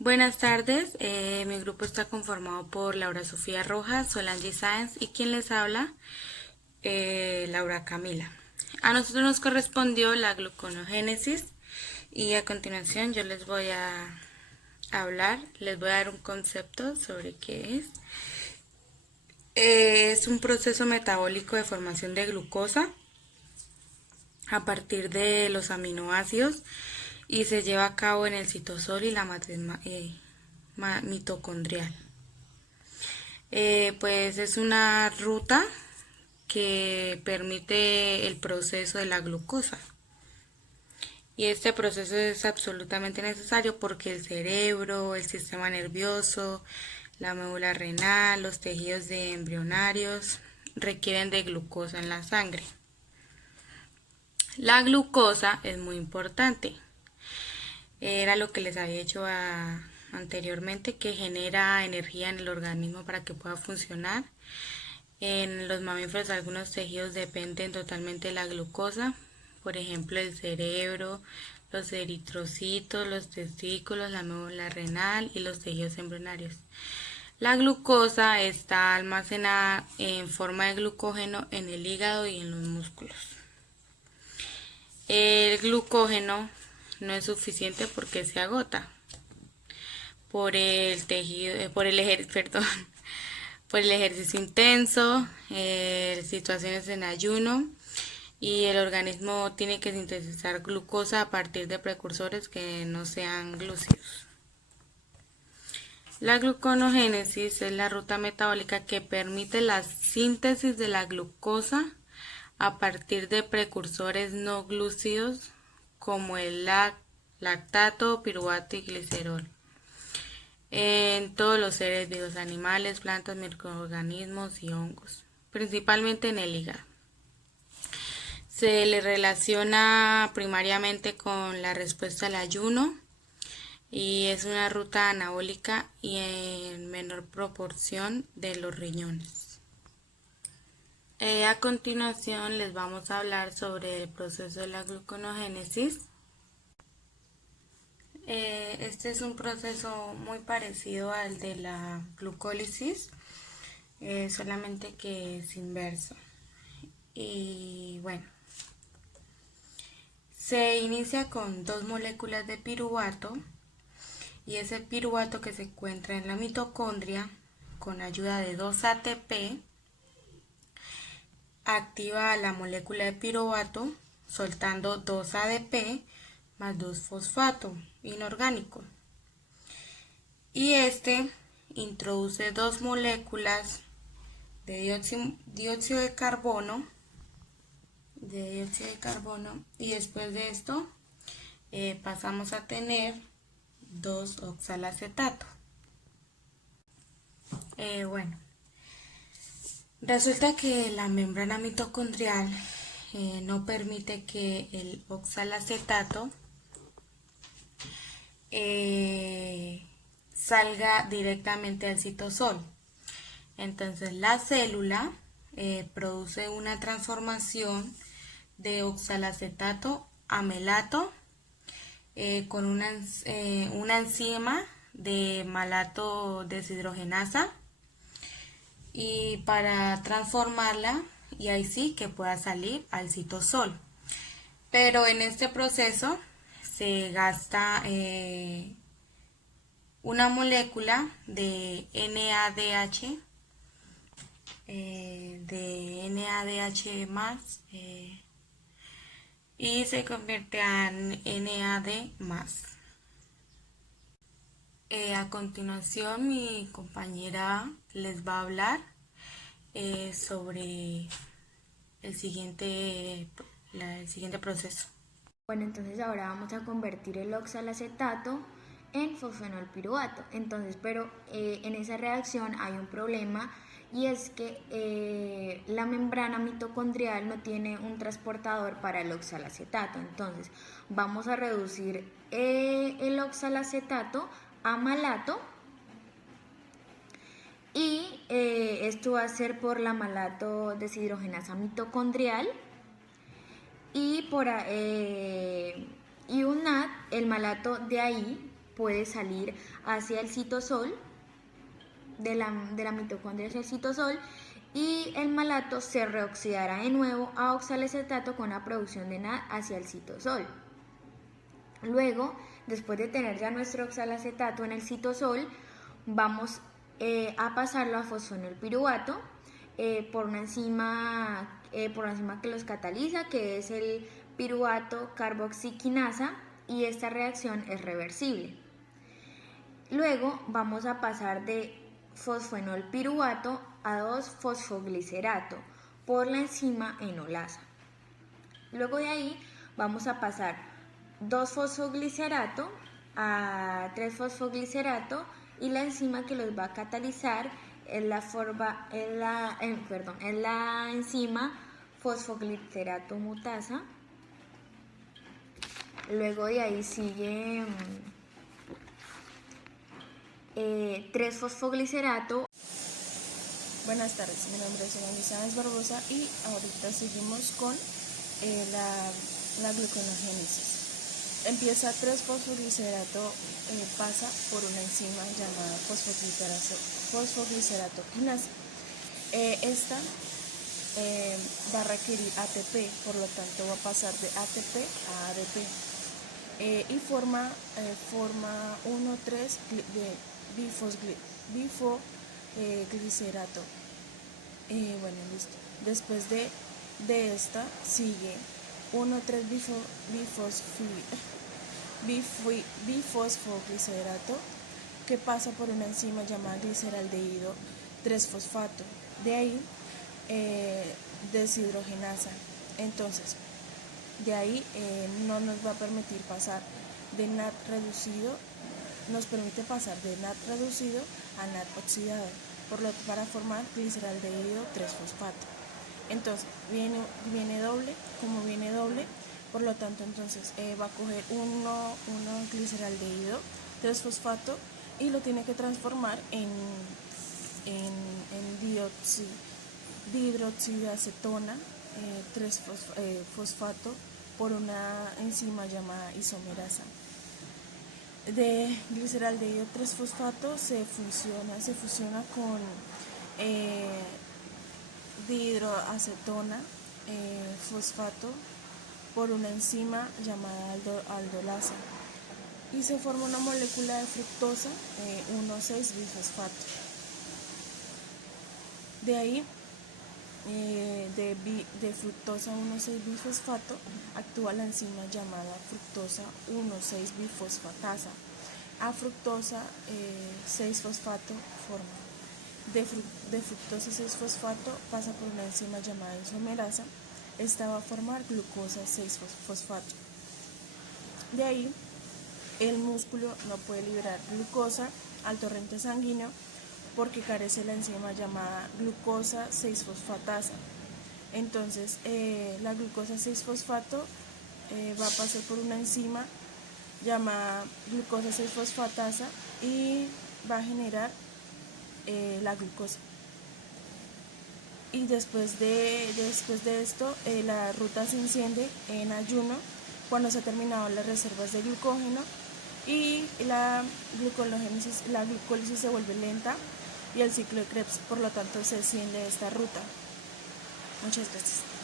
Buenas tardes, mi grupo está conformado por Laura Sofía Rojas, Solange Sáenz y quien les habla, Laura Camila. A nosotros nos correspondió la gluconogénesis y a continuación yo les voy a hablar, les voy a dar un concepto sobre qué es. Es un proceso metabólico de formación de glucosa a partir de los aminoácidos y se lleva a cabo en el citosol y la matriz mitocondrial. Pues es una ruta que permite el proceso de la glucosa. Y este proceso es absolutamente necesario porque el cerebro, el sistema nervioso, la médula renal, los tejidos de embrionarios requieren de glucosa en la sangre. La glucosa es muy importante. Era lo que les había hecho anteriormente, que genera energía en el organismo para que pueda funcionar. En los mamíferos algunos tejidos dependen totalmente de la glucosa, por ejemplo el cerebro, los eritrocitos, los testículos, la médula renal y los tejidos embrionarios. La glucosa está almacenada en forma de glucógeno en el hígado y en los músculos. El glucógeno no es suficiente porque se agota por el tejido, perdón, por el ejercicio intenso, situaciones en ayuno y el organismo tiene que sintetizar glucosa a partir de precursores que no sean glúcidos. La gluconogénesis es la ruta metabólica que permite la síntesis de la glucosa a partir de precursores no glúcidos como el lactato, piruvato y glicerol en todos los seres vivos, animales, plantas, microorganismos y hongos, principalmente en el hígado. Se le relaciona primariamente con la respuesta al ayuno y es una ruta anabólica y en menor proporción de los riñones. A continuación les vamos a hablar sobre el proceso de la gluconogénesis. Este es un proceso muy parecido al de la glucólisis, solamente que es inverso. Y bueno, se inicia con dos moléculas de piruvato y ese piruvato que se encuentra en la mitocondria con ayuda de 2 ATP activa la molécula de piruvato soltando 2 ADP más 2 fosfato inorgánico y este introduce dos moléculas de dióxido de carbono y después de esto pasamos a tener 2 oxalacetato. Bueno, resulta que la membrana mitocondrial no permite que el oxalacetato salga directamente al citosol. Entonces la célula produce una transformación de oxalacetato a melato con una enzima de malato deshidrogenasa y para transformarla y ahí sí que pueda salir al citosol. Pero en este proceso se gasta una molécula de NADH más y se convierte en NAD más. A continuación mi compañera les va a hablar sobre el siguiente proceso. Bueno, entonces ahora vamos a convertir el oxalacetato en fosfenolpiruvato. Entonces, pero en esa reacción hay un problema y es que la membrana mitocondrial no tiene un transportador para el oxalacetato. Entonces, vamos a reducir el oxalacetato a malato y esto va a ser por la malato deshidrogenasa mitocondrial y un NAD, el malato de ahí puede salir hacia el citosol, de la mitocondria hacia el citosol, y el malato se reoxidará de nuevo a oxalacetato con la producción de NAD hacia el citosol. Luego, después de tener ya nuestro oxalacetato en el citosol, vamos a pasarlo a fosfonilpiruvato por una enzima que los cataliza, que es el piruvato carboxiquinasa, y esta reacción es reversible. Luego vamos a pasar de fosfenolpiruvato a 2-fosfoglicerato por la enzima enolasa. Luego de ahí vamos a pasar 2-fosfoglicerato a 3-fosfoglicerato, y la enzima que los va a catalizar es la enzima fosfoglicerato mutasa. Luego de ahí sigue 3-fosfoglicerato. Buenas tardes, mi nombre es Elizabeth Barbosa y ahorita seguimos con la gluconeogénesis. Empieza 3-fosfoglicerato, pasa por una enzima llamada fosfoglicerato quinasa. Esta va a requerir ATP, por lo tanto va a pasar de ATP a ADP y forma 1,3 de bifoglicerato. Bueno, listo. Después de esta sigue 1,3-bifosfoglicerato, que pasa por una enzima llamada gliceraldehído 3-fosfato. De ahí deshidrogenasa. Entonces, de ahí no nos va a permitir pasar de NAD reducido, nos permite pasar de NAD reducido a NAD oxidado, para formar gliceraldehído 3-fosfato. Entonces, viene doble, como viene doble, por lo tanto, entonces va a coger uno gliceraldehído 3-fosfato y lo tiene que transformar en dihidroxiacetona 3-fosfato por una enzima llamada isomerasa. De gliceraldehído 3-fosfato se fusiona con dihidroacetona fosfato por una enzima llamada aldolasa, y se forma una molécula de fructosa 1,6-bifosfato. De ahí, de fructosa 1,6-bifosfato actúa la enzima llamada fructosa 1,6-bifosfatasa. A fructosa 6-fosfato forma. De fructosa 6-fosfato pasa por una enzima llamada isomerasa. Esta va a formar glucosa 6-fosfato. De ahí, el músculo no puede liberar glucosa al torrente sanguíneo porque carece de la enzima llamada glucosa 6-fosfatasa. Entonces, la glucosa 6-fosfato va a pasar por una enzima llamada glucosa 6-fosfatasa y va a generar la glucosa. Y después de esto, la ruta se enciende en ayuno cuando se han terminado las reservas de glucógeno, y la glucólisis se vuelve lenta y el ciclo de Krebs, por lo tanto, se enciende esta ruta. Muchas gracias.